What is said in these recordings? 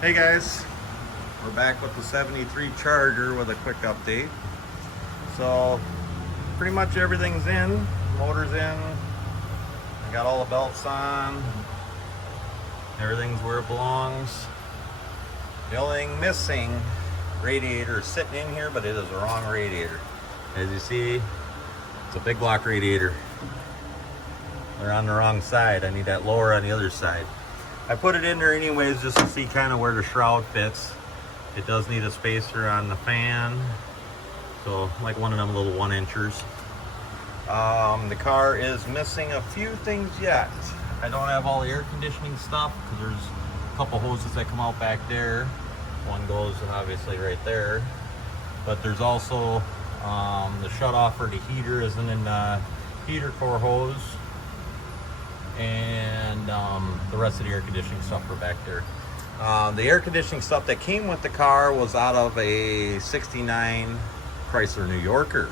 Hey guys, we're back with the 73 Charger with a quick update. So pretty much everything's in, motor's in, I got all the belts on, everything's where it belongs. The only thing missing, radiator is sitting in here, but it is the wrong radiator. As you see, it's a big block radiator. They're on the wrong side. I need that lower on the other side. I put it in there anyways just to see kind of where the shroud fits. It does need a spacer on the fan, so like one of them little 1-inchers. The car is missing a few things yet. I don't have all the air conditioning stuff because there's a couple hoses that come out back there. One goes obviously right there, but there's also the shutoff for the heater isn't in the heater core hose, and the rest of the air conditioning stuff are back there. The air conditioning stuff that came with the car was out of a 69 Chrysler New Yorker.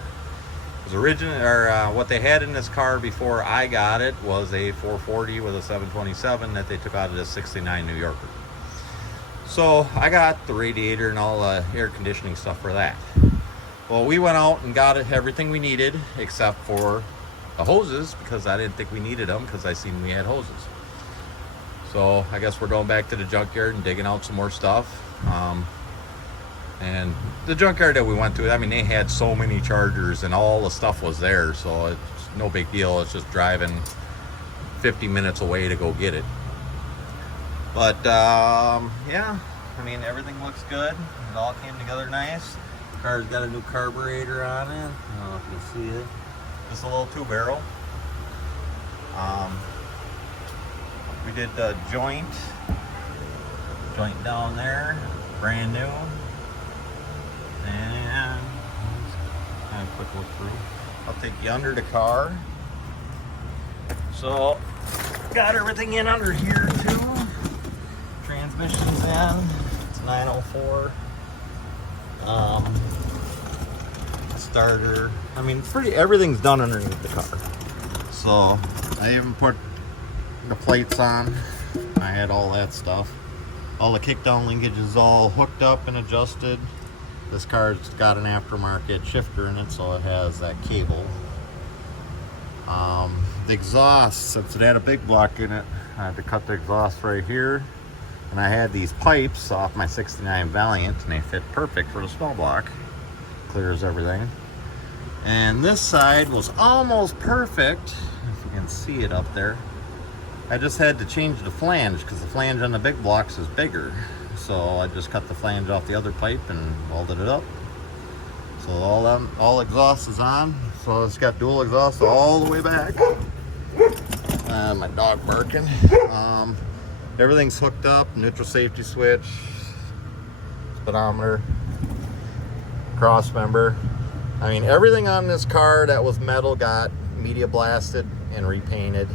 It was what they had in this car before I got it was a 440 with a 727 that they took out of this 69 New Yorker. So I got the radiator and all the air conditioning stuff for that. Well, we went out and got everything we needed except for the hoses, because I didn't think we needed them because I seen we had hoses. So I guess we're going back to the junkyard and digging out some more stuff. And the junkyard that we went to, I mean, they had so many Chargers and all the stuff was there, so it's no big deal. It's just driving 50 minutes away to go get it. But yeah, I mean, everything looks good. It all came together nice. The car's got a new carburetor on it. I don't know if you can see it. Just a little 2-barrel. We did the joint down there, brand new. And kind of quick look through. I'll take you under the car. So got everything in under here too. Transmission's in. It's 904. Starter. I mean, everything's done underneath the car. So I even put the plates on. I had all that stuff. All the kickdown linkages all hooked up and adjusted. This car's got an aftermarket shifter in it, so it has that cable. The exhaust, since it had a big block in it, I had to cut the exhaust right here. And I had these pipes off my 69 Valiant, and they fit perfect for the small block. Clears everything. And this side was almost perfect, if you can see it up there. I just had to change the flange because the flange on the big blocks is bigger. So I just cut the flange off the other pipe and welded it up. So all exhaust is on. So it's got dual exhaust all the way back. My dog barking. Everything's hooked up, neutral safety switch, speedometer, cross member. I mean, everything on this car that was metal got media blasted and repainted,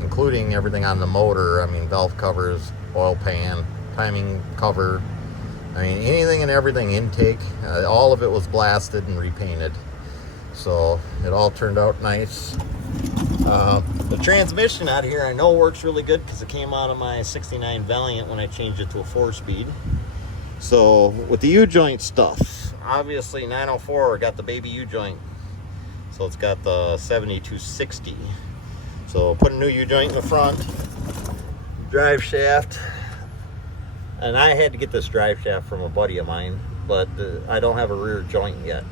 including everything on the motor. I mean, valve covers, oil pan, timing cover. I mean, anything and everything, intake, all of it was blasted and repainted. So it all turned out nice. The transmission out here I know works really good because it came out of my 69 Valiant when I changed it to a 4-speed. So with the U-joint stuff, obviously 904 got the baby U-joint. So it's got the 7260. So put a new U-joint in the front, drive shaft. And I had to get this drive shaft from a buddy of mine, but I don't have a rear joint yet.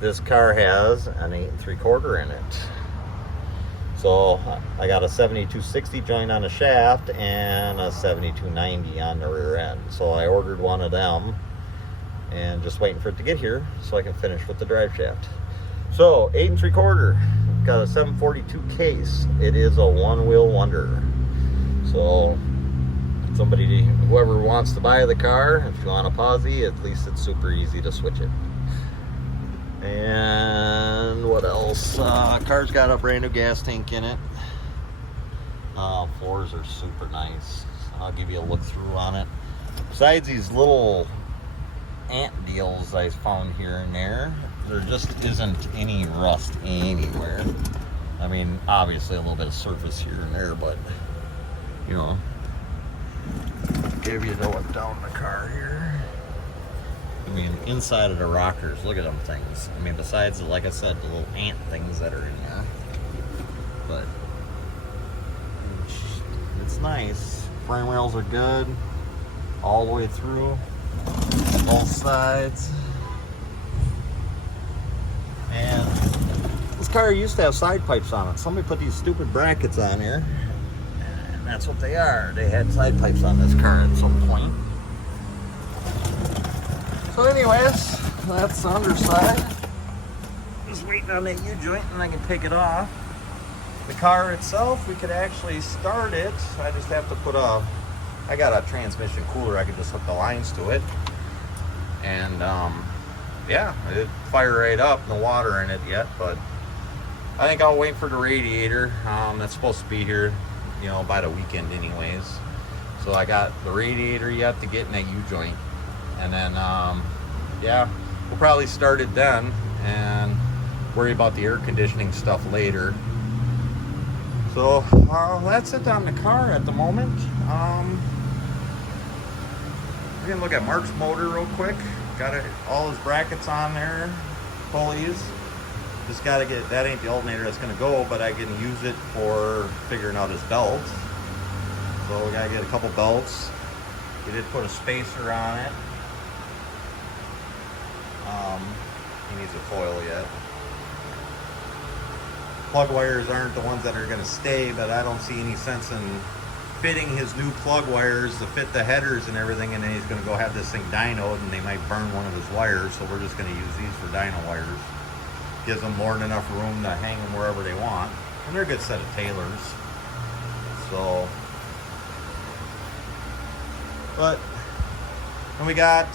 This car has an 8 3/4 in it. So I got a 7260 joint on the shaft and a 7290 on the rear end. So I ordered one of them and just waiting for it to get here so I can finish with the drive shaft. So 8 3/4, got a 742 case. It is a one-wheel wonder. So whoever wants to buy the car, if you want a posi, at least it's super easy to switch it. And what else? Car's got a brand new gas tank in it. Floors are super nice. I'll give you a look through on it. Besides these little ant deals I found here and there just isn't any rust anywhere. I mean, obviously a little bit of surface here and there, but you know. Okay, give you the look down the car here. I mean, inside of the rockers, look at them things. I mean, besides, like I said, the little ant things that are in there. But it's nice. Frame rails are good all the way through, both sides. And this car used to have side pipes on it. Somebody put these stupid brackets on here, and that's what they are. They had side pipes on this car at some point. So anyways, that's the underside. Just waiting on that U-joint and I can take it off. The car itself, we could actually start it. I just have to put I got a transmission cooler. I could just hook the lines to it. And yeah, it'd fire right up. No water in it yet, but I think I'll wait for the radiator. That's supposed to be here, you know, by the weekend anyways. So I got the radiator yet to get in that U-joint. And then, yeah, we'll probably start it then and worry about the air conditioning stuff later. So that's it on the car at the moment. We're gonna look at Mark's motor real quick. Got all his brackets on there, pulleys. Just gotta get, that ain't the alternator that's gonna go, but I can use it for figuring out his belts. So we gotta get a couple belts. We did put a spacer on it. He needs a coil yet. Plug wires aren't the ones that are going to stay, but I don't see any sense in fitting his new plug wires to fit the headers and everything, and then he's going to go have this thing dynoed and they might burn one of his wires, so we're just going to use these for dyno wires. Gives them more than enough room to hang them wherever they want, and they're a good set of tailors. So, but and we got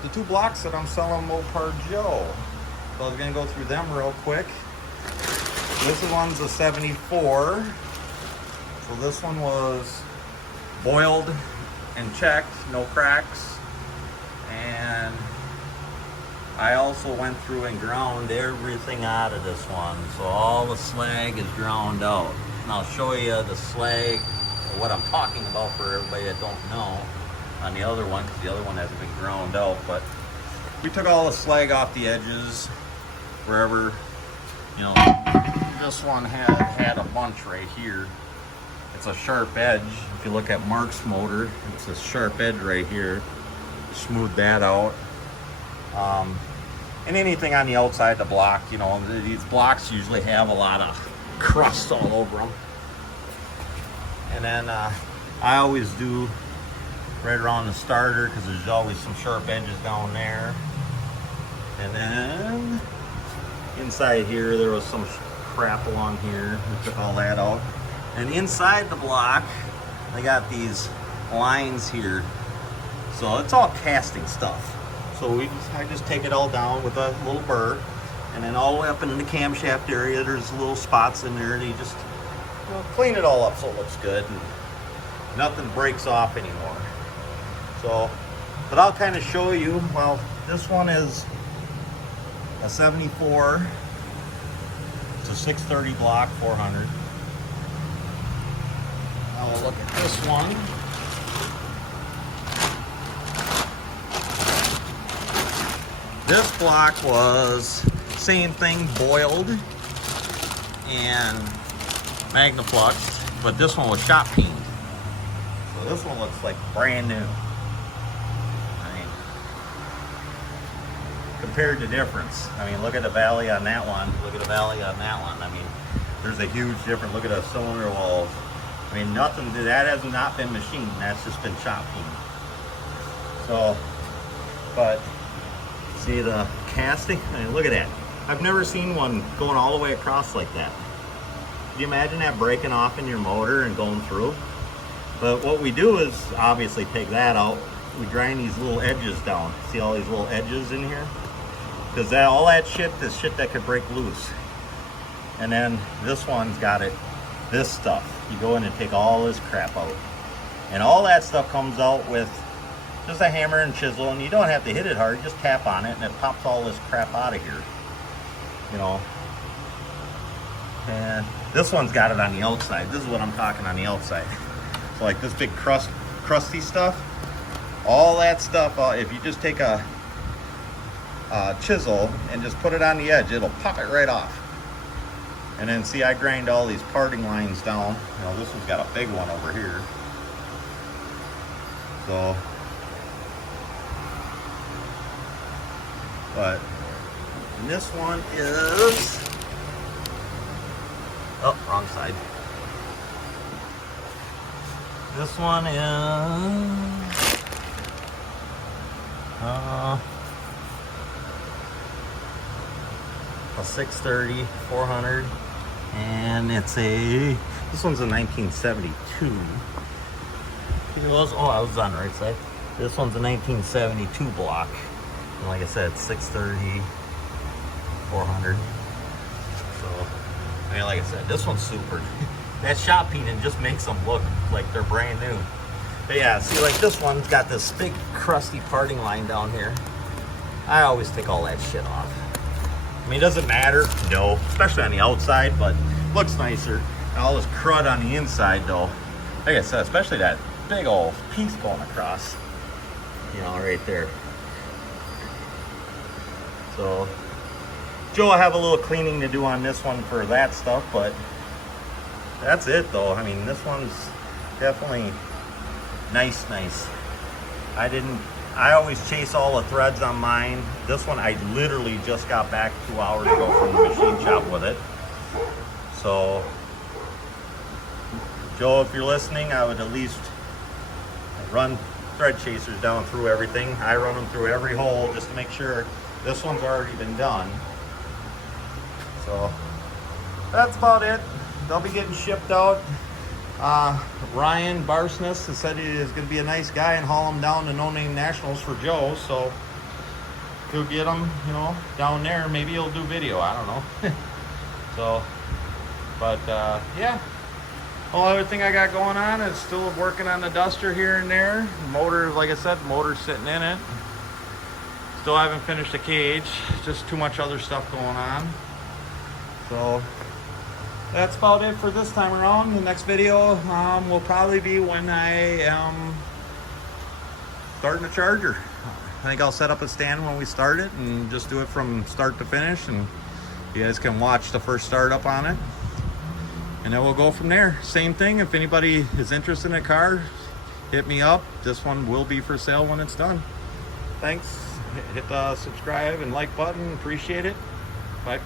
the two blocks that I'm selling Mopar Joe. So I was going to go through them real quick. This one's a 74. So this one was boiled and checked, no cracks. And I also went through and ground everything out of this one. So all the slag is ground out. And I'll show you the slag, what I'm talking about for everybody that don't know on the other one, because the other one hasn't been ground out. But we took all the slag off the edges wherever, you know. This one had a bunch right here. It's a sharp edge. If you look at Mark's motor, it's a sharp edge right here. Smooth that out. And anything on the outside of the block, you know, these blocks usually have a lot of crust all over them. And then I always do right around the starter, because there's always some sharp edges down there. And then inside here, there was some crap along here. We took all that out. And inside the block, they got these lines here. So it's all casting stuff. So I just take it all down with a little burr, and then all the way up in the camshaft area, there's little spots in there, and you just, you know, clean it all up so it looks good and nothing breaks off anymore. So, but I'll kind of show you. Well, this one is a 74. It's a 630 block, 400. Now we'll look at this one. This block was same thing, boiled and magnafluxed, but this one was shop peened. So this one looks like brand new. Compared to difference. I mean, look at the valley on that one. Look at the valley on that one. I mean, there's a huge difference. Look at the cylinder walls. I mean, nothing, that has not been machined. That's just been shop peened. So, but see the casting? I mean, look at that. I've never seen one going all the way across like that. Can you imagine that breaking off in your motor and going through? But what we do is obviously take that out. We grind these little edges down. See all these little edges in here? Because all that shit is shit that could break loose. And then this one's got it, this stuff. You go in and take all this crap out. And all that stuff comes out with just a hammer and chisel, and you don't have to hit it hard, just tap on it and it pops all this crap out of here. You know. And this one's got it on the outside. This is what I'm talking on the outside. So like this big crust crusty stuff, all that stuff, if you just take a chisel and just put it on the edge, it'll pop it right off. And then see, I grind all these parting lines down. You know, this one's got a big one over here. So, but this one is, oh, wrong side. This one is a 630 400, and it's a, this one's a 1972. It was, oh, I was on the right side. This one's a 1972 block, and like I said, 630 400. So I mean, like I said, this one's super. That shop painting just makes them look like they're brand new. But yeah, see, like this one's got this big crusty parting line down here. I always take all that shit off. I mean, does it matter? No, especially on the outside, but looks nicer. And all this crud on the inside, though, like I said, especially that big old piece going across, you know, right there. So Joe will have a little cleaning to do on this one for that stuff, but that's it, though. I mean, this one's definitely nice. I always chase all the threads on mine. This one, I literally just got back 2 hours ago from the machine shop with it. So, Joe, if you're listening, I would at least run thread chasers down through everything. I run them through every hole just to make sure this one's already been done. So, that's about it. They'll be getting shipped out. Ryan Barsness has said he is going to be a nice guy and haul them down to No Name Nationals for Joe, so he'll get them, you know, down there. Maybe he'll do video, I don't know. So, but yeah, the only other thing I got going on is still working on the Duster here and there. Motor, like I said, motor's sitting in it. Still haven't finished the cage, just too much other stuff going on. So that's about it for this time around. The next video will probably be when I am starting a charger. I think I'll set up a stand when we start it and just do it from start to finish, and you guys can watch the first startup on it, and then we'll go from there. Same thing, if anybody is interested in a car, hit me up. This one will be for sale when it's done. Thanks. Hit the subscribe and like button. Appreciate it. Bye.